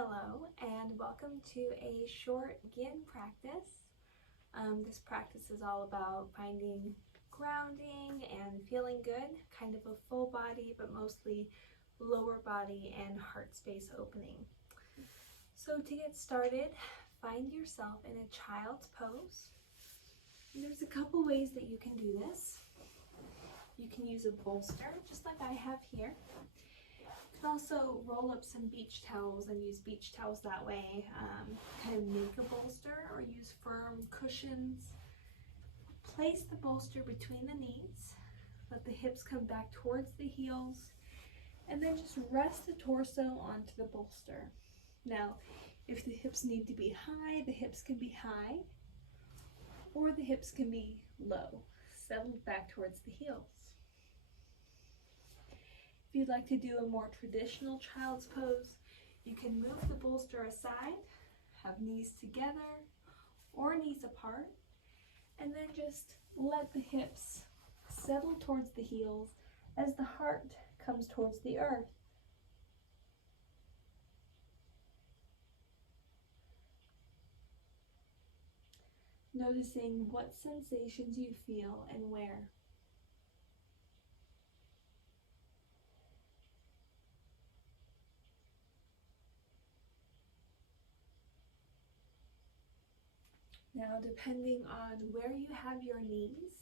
Hello and welcome to a short Gin practice. This practice is all about finding grounding and feeling good, kind of a full body but mostly lower body and heart space opening. So to get started, find yourself in a child's pose. And there's a couple ways that you can do this. You can use a bolster, just like I have here. You can also roll up some beach towels and use beach towels that way, kind of make a bolster or use firm cushions. Place the bolster between the knees, let the hips come back towards the heels, and then just rest the torso onto the bolster. Now, if the hips need to be high, the hips can be high, or the hips can be low, settled back towards the heels. If you'd like to do a more traditional child's pose, you can move the bolster aside, have knees together or knees apart, and then just let the hips settle towards the heels as the heart comes towards the earth. Noticing what sensations you feel and where. Now, depending on where you have your knees,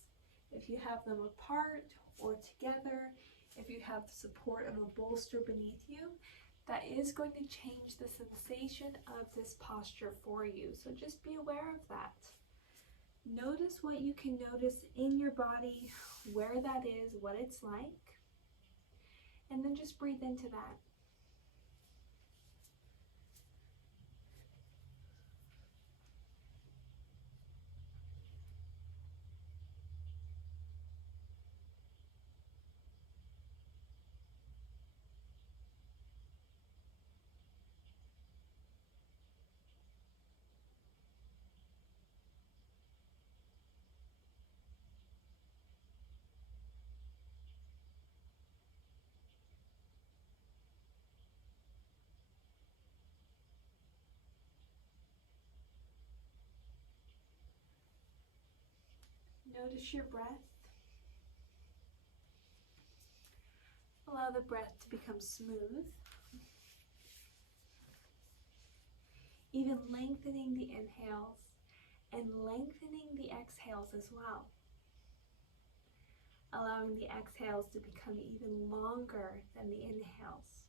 if you have them apart or together, if you have the support of a bolster beneath you, that is going to change the sensation of this posture for you. So just be aware of that. Notice what you can notice in your body, where that is, what it's like, and then just breathe into that. Notice your breath. Allow the breath to become smooth, even lengthening the inhales and lengthening the exhales as well. Allowing the exhales to become even longer than the inhales.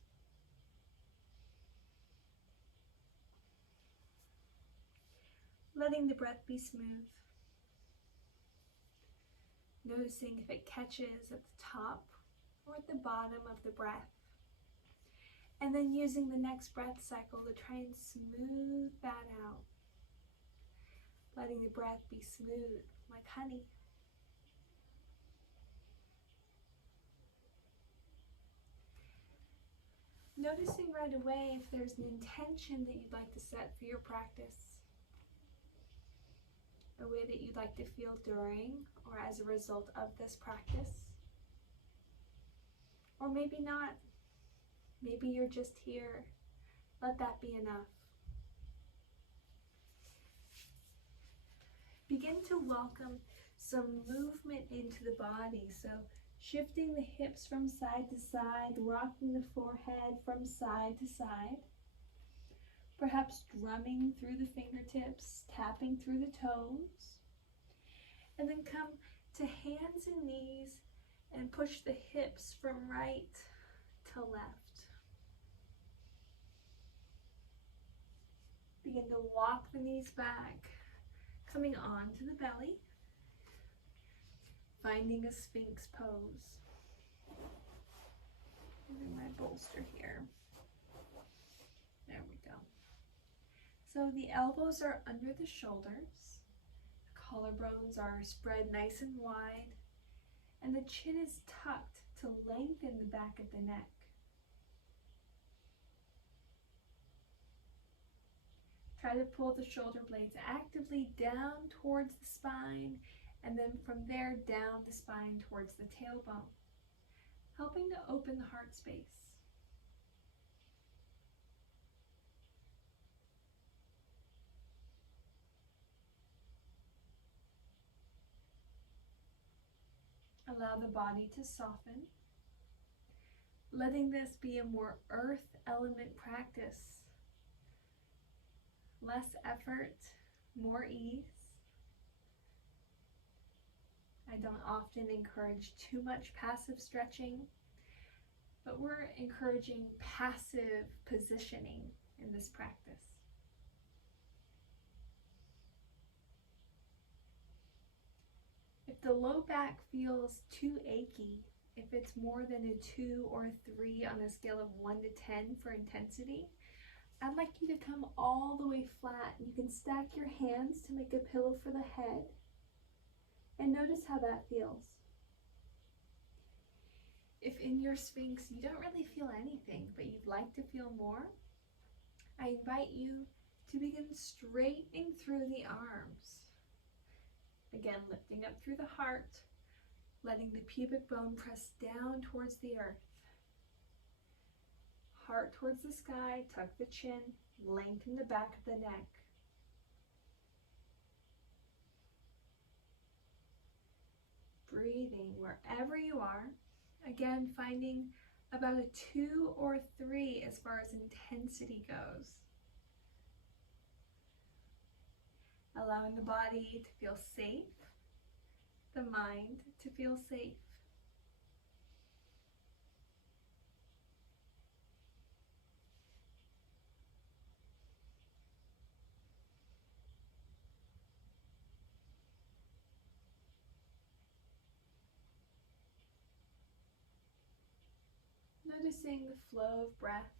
Letting the breath be smooth. Noticing if it catches at the top or at the bottom of the breath. And then using the next breath cycle to try and smooth that out. Letting the breath be smooth like honey. Noticing right away if there's an intention that you'd like to set for your practice. A way that you'd like to feel during or as a result of this practice. Or maybe not. Maybe you're just here. Let that be enough. Begin to welcome some movement into the body. So shifting the hips from side to side, rocking the forehead from side to side. Perhaps drumming through the fingertips, tapping through the toes. And then come to hands and knees and push the hips from right to left. Begin to walk the knees back, coming onto the belly, finding a Sphinx pose. Using my bolster here. There we go. So the elbows are under the shoulders, the collarbones are spread nice and wide, and the chin is tucked to lengthen the back of the neck. Try to pull the shoulder blades actively down towards the spine, and then from there down the spine towards the tailbone, helping to open the heart space. Allow the body to soften, letting this be a more earth element practice. Less effort, more ease. I don't often encourage too much passive stretching, but we're encouraging passive positioning in this practice. If the low back feels too achy, if it's more than a 2 or a 3 on a scale of 1 to 10 for intensity, I'd like you to come all the way flat. You can stack your hands to make a pillow for the head. And notice how that feels. If in your Sphinx you don't really feel anything, but you'd like to feel more, I invite you to begin straightening through the arms. Again, lifting up through the heart, letting the pubic bone press down towards the earth. Heart towards the sky, tuck the chin, lengthen the back of the neck. Breathing wherever you are. Again, finding about a 2 or 3 as far as intensity goes. Allowing the body to feel safe, the mind to feel safe. Noticing the flow of breath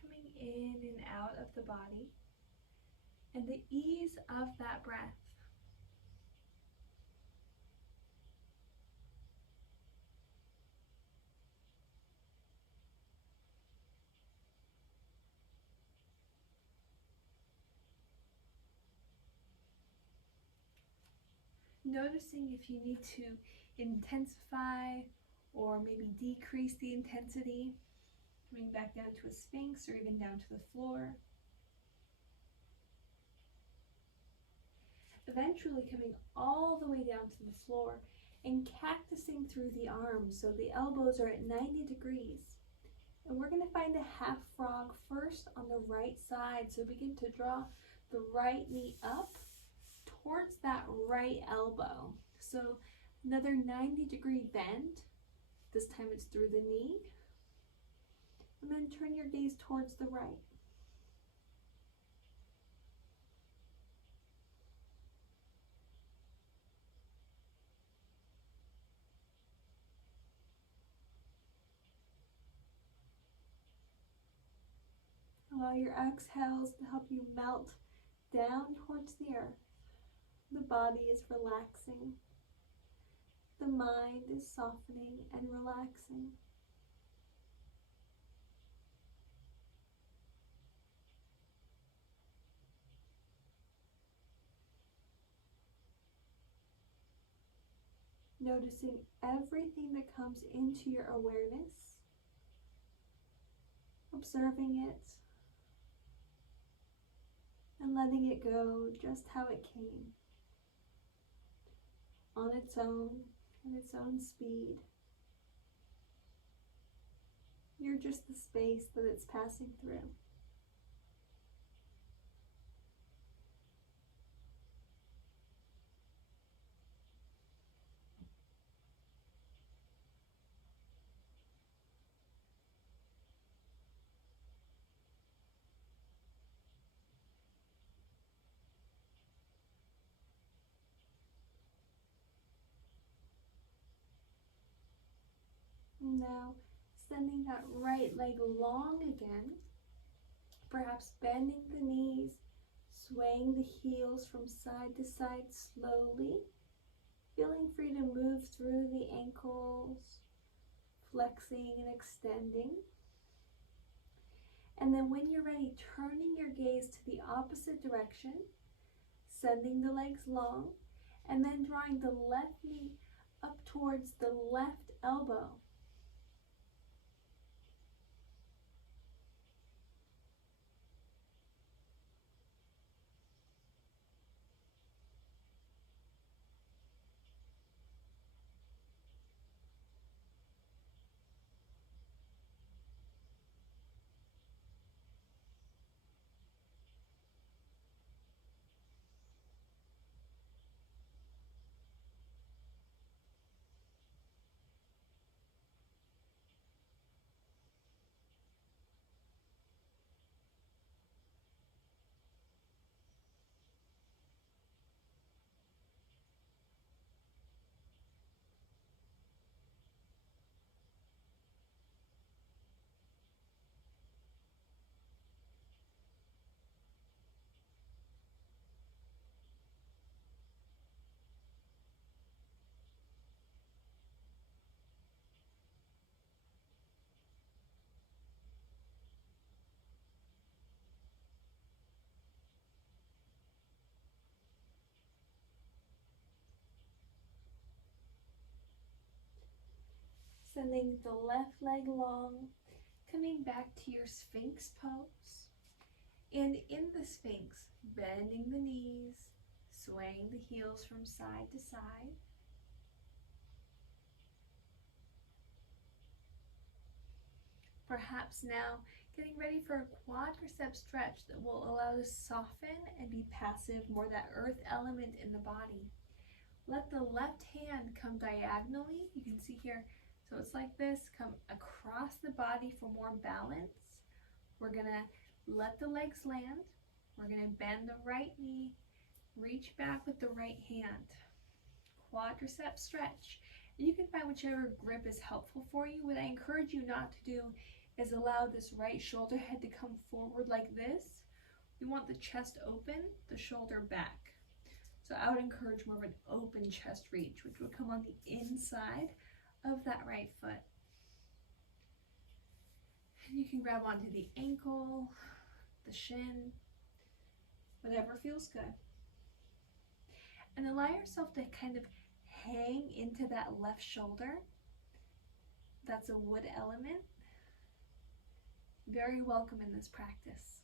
coming in and out of the body and the ease of that breath. Noticing if you need to intensify or maybe decrease the intensity, coming back down to a Sphinx or even down to the floor. Eventually coming all the way down to the floor and cactusing through the arms so the elbows are at 90 degrees. And we're going to find a half frog first on the right side. So begin to draw the right knee up towards that right elbow. So another 90-degree bend. This time it's through the knee. And then turn your gaze towards the right. Allow your exhales to help you melt down towards the earth. The body is relaxing. The mind is softening and relaxing. Noticing everything that comes into your awareness, observing it, and letting it go just how it came, on its own, in its own speed. You're just the space that it's passing through. Now, sending that right leg long again, perhaps bending the knees, swaying the heels from side to side slowly, feeling free to move through the ankles, flexing and extending. And then when you're ready, turning your gaze to the opposite direction, sending the legs long, and then drawing the left knee up towards the left elbow. extending the left leg long, coming back to your Sphinx pose. And in the Sphinx, bending the knees, swaying the heels from side to side. Perhaps now getting ready for a quadricep stretch that will allow us to soften and be passive, more that earth element in the body. Let the left hand come diagonally. You can see here, so it's like this, come across the body for more balance. We're gonna let the legs land. We're gonna bend the right knee, reach back with the right hand. Quadricep stretch. And you can find whichever grip is helpful for you. What I encourage you not to do is allow this right shoulder head to come forward like this. We want the chest open, the shoulder back. So I would encourage more of an open chest reach, which would come on the inside of that right foot. And you can grab onto the ankle, the shin, whatever feels good. And allow yourself to kind of hang into that left shoulder. That's a wood element. Very welcome in this practice.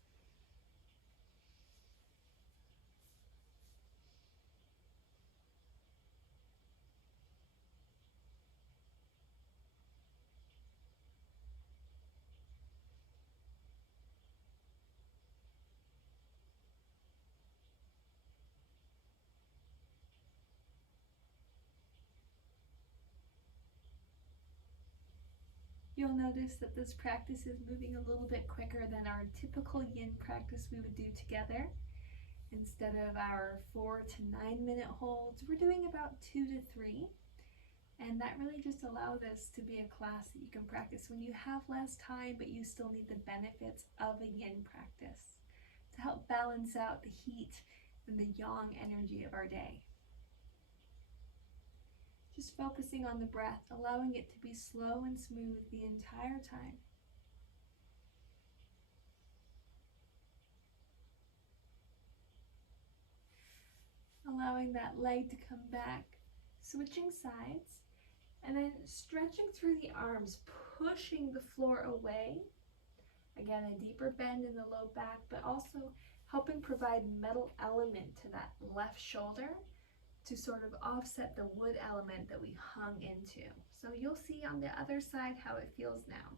You'll notice that this practice is moving a little bit quicker than our typical yin practice we would do together. Instead of our 4 to 9 minute holds, we're doing about 2 to 3. And that really just allows this to be a class that you can practice when you have less time, but you still need the benefits of a yin practice to help balance out the heat and the yang energy of our day. Just focusing on the breath, allowing it to be slow and smooth the entire time. Allowing that leg to come back, switching sides, and then stretching through the arms, pushing the floor away. Again, a deeper bend in the low back, but also helping provide metal element to that left shoulder to sort of offset the wood element that we hung into. So you'll see on the other side how it feels now.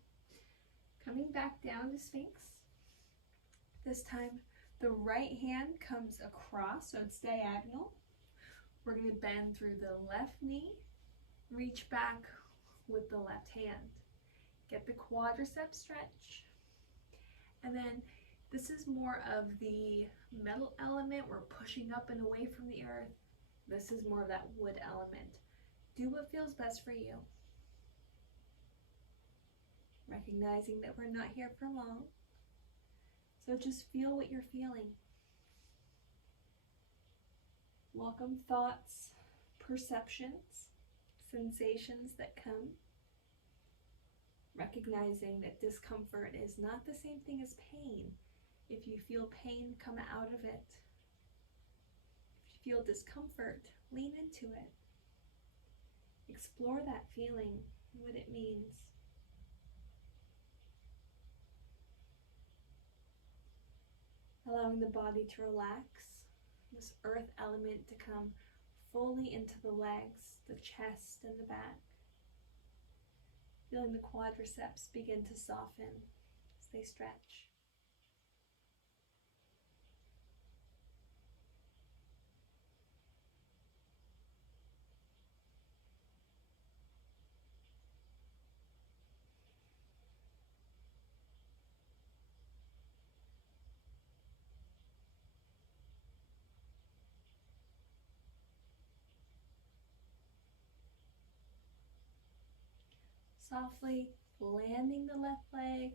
Coming back down to Sphinx. This time the right hand comes across, so it's diagonal. We're going to bend through the left knee, reach back with the left hand. Get the quadricep stretch. And then this is more of the metal element. We're pushing up and away from the earth. This is more of that wood element. Do what feels best for you. Recognizing that we're not here for long. So just feel what you're feeling. Welcome thoughts, perceptions, sensations that come. Recognizing that discomfort is not the same thing as pain. If you feel pain, come out of it. If you feel discomfort, lean into it. Explore that feeling, what it means. Allowing the body to relax, this earth element to come fully into the legs, the chest, and the back. Feeling the quadriceps begin to soften as they stretch. Softly landing the left leg,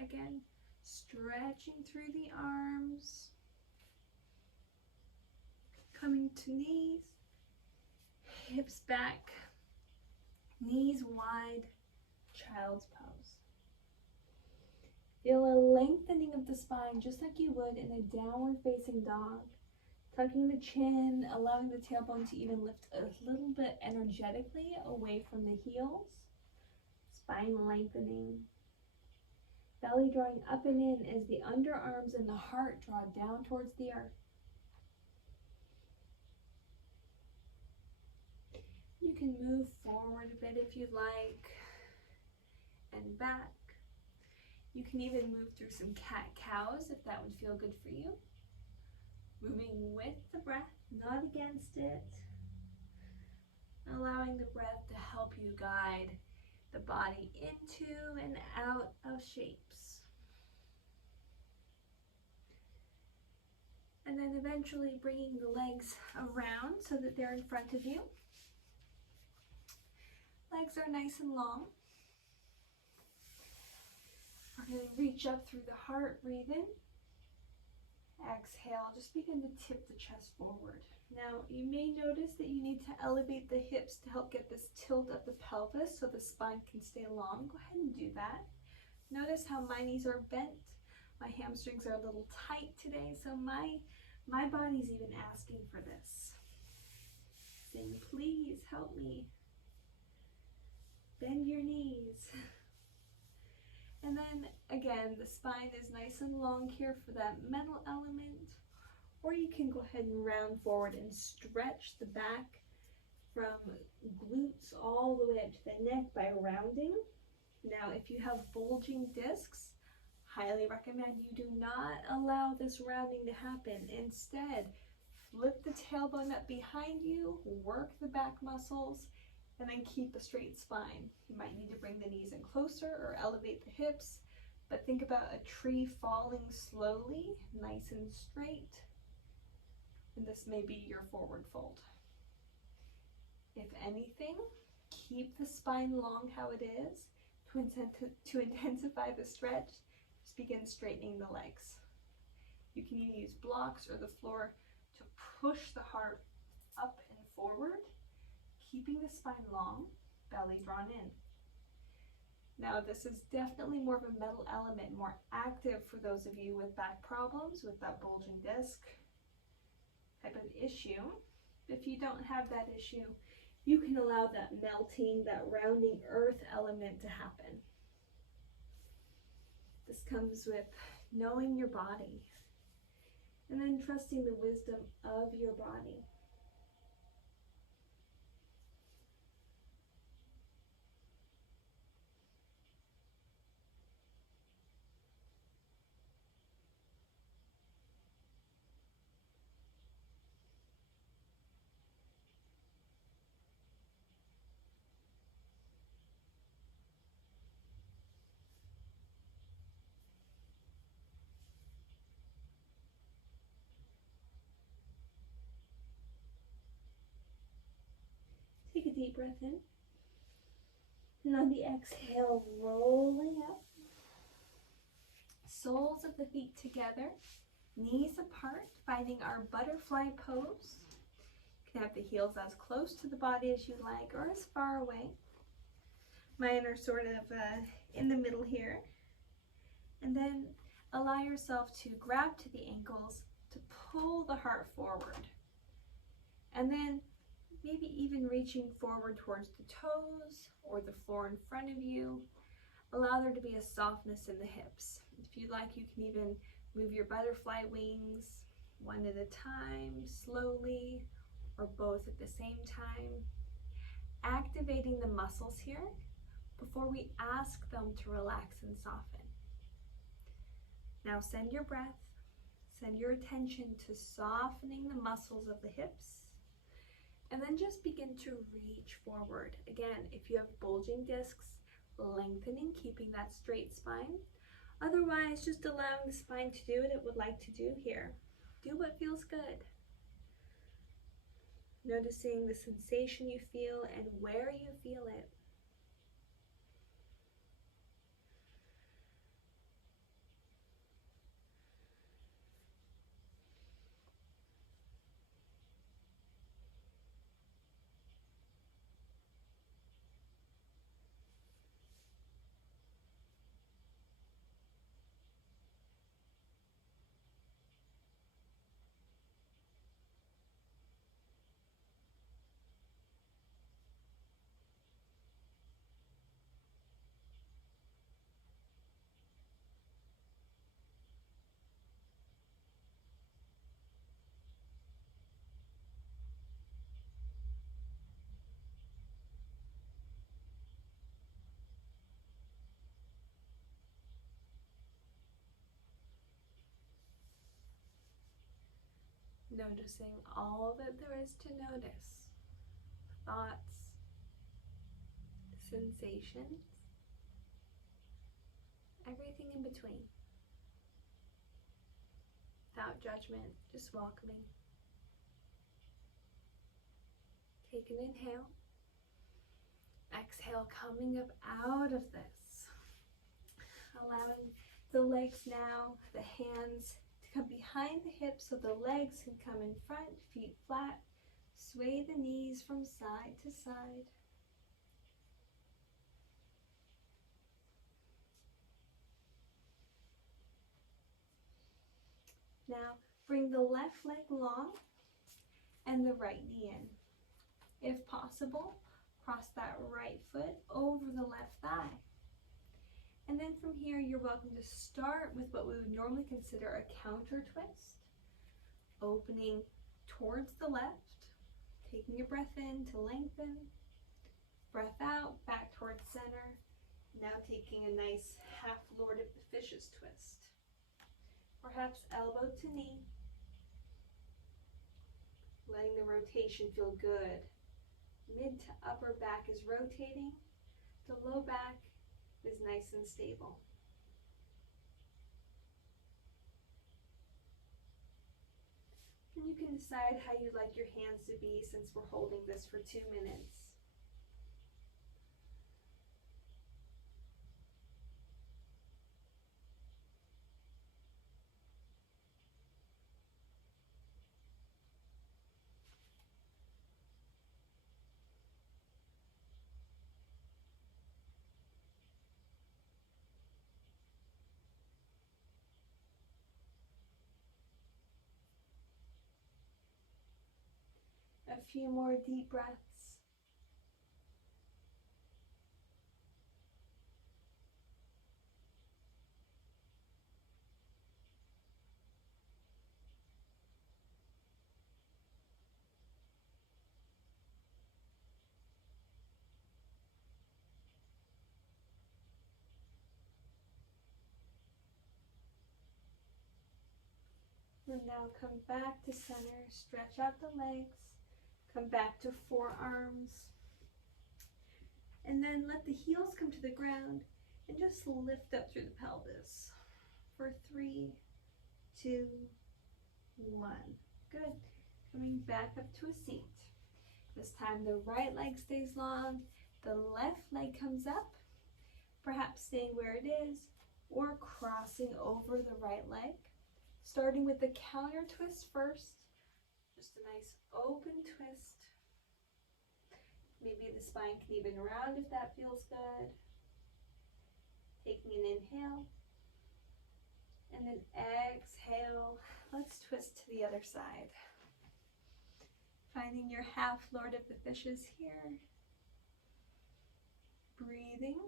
again stretching through the arms, coming to knees, hips back, knees wide, child's pose. Feel a lengthening of the spine just like you would in a downward facing dog. Tucking the chin, allowing the tailbone to even lift a little bit energetically away from the heels. spine lengthening. Belly drawing up and in as the underarms and the heart draw down towards the earth. You can move forward a bit if you like, and back. You can even move through some cat-cows if that would feel good for you. Moving with the breath, not against it. Allowing the breath to help you guide the body into and out of shapes. And then eventually bringing the legs around so that they're in front of you. Legs are nice and long. We're going to reach up through the heart, breathe in. Exhale, just begin to tip the chest forward. Now, you may notice that you need to elevate the hips to help get this tilt of the pelvis so the spine can stay long. Go ahead and do that. Notice how my knees are bent. My hamstrings are a little tight today, so my body's even asking for this. Saying, please help me. Bend your knees. And then again, the spine is nice and long here for that mental element. Or you can go ahead and round forward and stretch the back from glutes all the way up to the neck by rounding. Now, if you have bulging discs, highly recommend you do not allow this rounding to happen. Instead, flip the tailbone up behind you, work the back muscles, and then keep a straight spine. You might need to bring the knees in closer or elevate the hips, but think about a tree falling slowly, nice and straight. And this may be your forward fold. If anything, keep the spine long how it is. To intensify the stretch, just begin straightening the legs. You can either use blocks or the floor to push the heart up and forward, keeping the spine long, belly drawn in. Now, this is definitely more of a metal element, more active for those of you with back problems, with that bulging disc type of issue. If you don't have that issue, you can allow that melting, that rounding earth element to happen. This comes with knowing your body and then trusting the wisdom of your body. Take a deep breath in. And on the exhale, rolling up. Soles of the feet together, knees apart, finding our butterfly pose. You can have the heels as close to the body as you like or as far away. Mine are sort of in the middle here. And then allow yourself to grab to the ankles to pull the heart forward. And then maybe even reaching forward towards the toes or the floor in front of you. Allow there to be a softness in the hips. If you'd like, you can even move your butterfly wings one at a time, slowly, or both at the same time. Activating the muscles here before we ask them to relax and soften. Now send your breath, send your attention to softening the muscles of the hips. And then just begin to reach forward. Again, if you have bulging discs, lengthening, keeping that straight spine. Otherwise, just allowing the spine to do what it would like to do here. Do what feels good. Noticing the sensation you feel and where you feel it. Noticing all that there is to notice. Thoughts, sensations, everything in between. Without judgment, just welcoming. Take an inhale. Exhale, coming up out of this. Allowing the legs now, the hands to come behind the hips so the legs can come in front, feet flat. Sway the knees from side to side. Now bring the left leg long and the right knee in. If possible, cross that right foot over the left thigh. And then from here, you're welcome to start with what we would normally consider a counter twist. Opening towards the left, taking a breath in to lengthen. Breath out, back towards center. Now taking a nice half Lord of the Fishes twist. Perhaps elbow to knee. Letting the rotation feel good. Mid to upper back is rotating. The low back is nice and stable. And you can decide how you'd like your hands to be since we're holding this for 2 minutes. A few more deep breaths. And now come back to center, stretch out the legs, come back to forearms, and then let the heels come to the ground and just lift up through the pelvis for 3, 2, 1. Good. Coming back up to a seat. This time the right leg stays long, the left leg comes up, perhaps staying where it is or crossing over the right leg. Starting with the counter twist first, just a nice open twist. Maybe the spine can even round if that feels good. Taking an inhale, and then exhale. Let's twist to the other side. Finding your half Lord of the Fishes here. Breathing,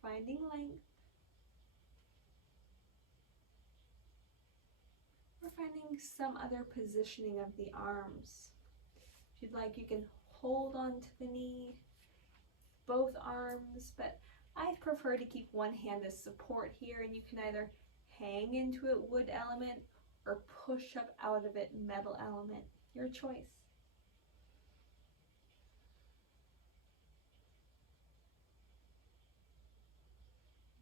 finding length. We're finding some other positioning of the arms. If you'd like, you can hold on to the knee, both arms, but I prefer to keep one hand as support here, and you can either hang into it, wood element, or push up out of it, metal element. Your choice.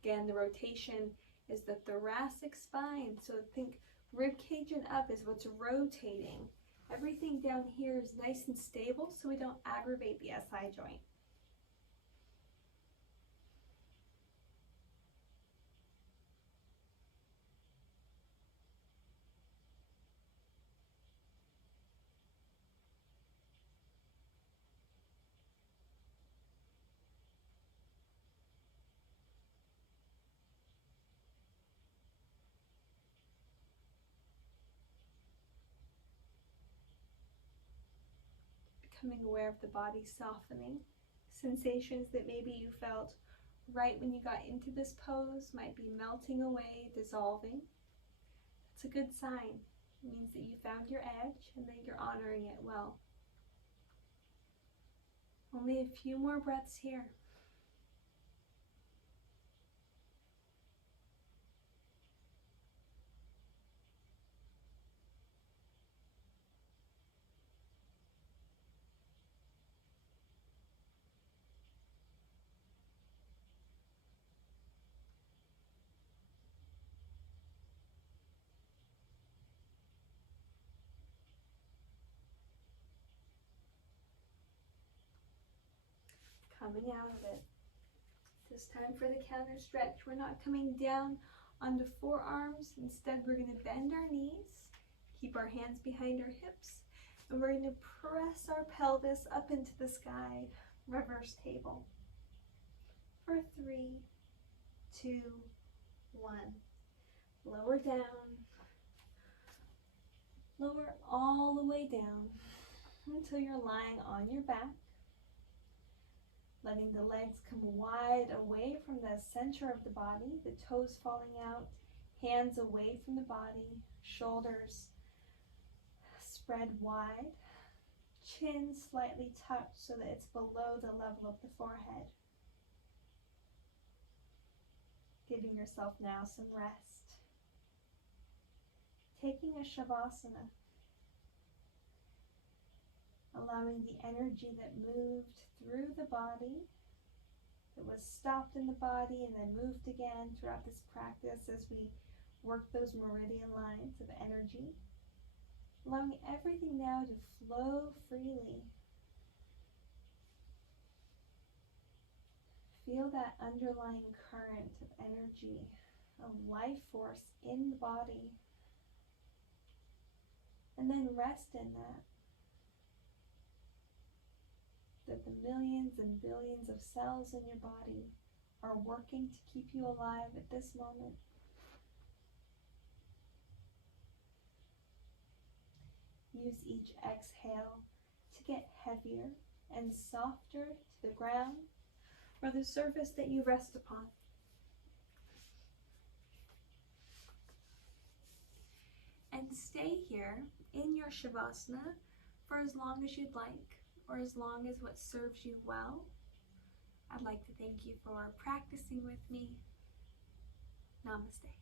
Again, the rotation is the thoracic spine, so think rib cage and up is what's rotating. Everything down here is nice and stable so we don't aggravate the SI joint. Becoming aware of the body softening. Sensations that maybe you felt right when you got into this pose might be melting away, dissolving. That's a good sign. It means that you found your edge and that you're honoring it well. Only a few more breaths here. coming out of it. This time for the counter stretch, we're not coming down onto forearms. Instead, we're going to bend our knees, keep our hands behind our hips, and we're going to press our pelvis up into the sky, reverse table. For 3, 2, 1. Lower down. Lower all the way down until you're lying on your back, letting the legs come wide away from the center of the body, the toes falling out, hands away from the body, shoulders spread wide, chin slightly tucked so that it's below the level of the forehead. Giving yourself now some rest. Taking a Shavasana, allowing the energy that moved through the body, that was stopped in the body and then moved again throughout this practice as we work those meridian lines of energy, allowing everything now to flow freely. Feel that underlying current of energy, of life force in the body, and then rest in that. That the millions and billions of cells in your body are working to keep you alive at this moment. Use each exhale to get heavier and softer to the ground or the surface that you rest upon. And stay here in your Shavasana for as long as you'd like, or as long as what serves you well. I'd like to thank you for practicing with me. Namaste.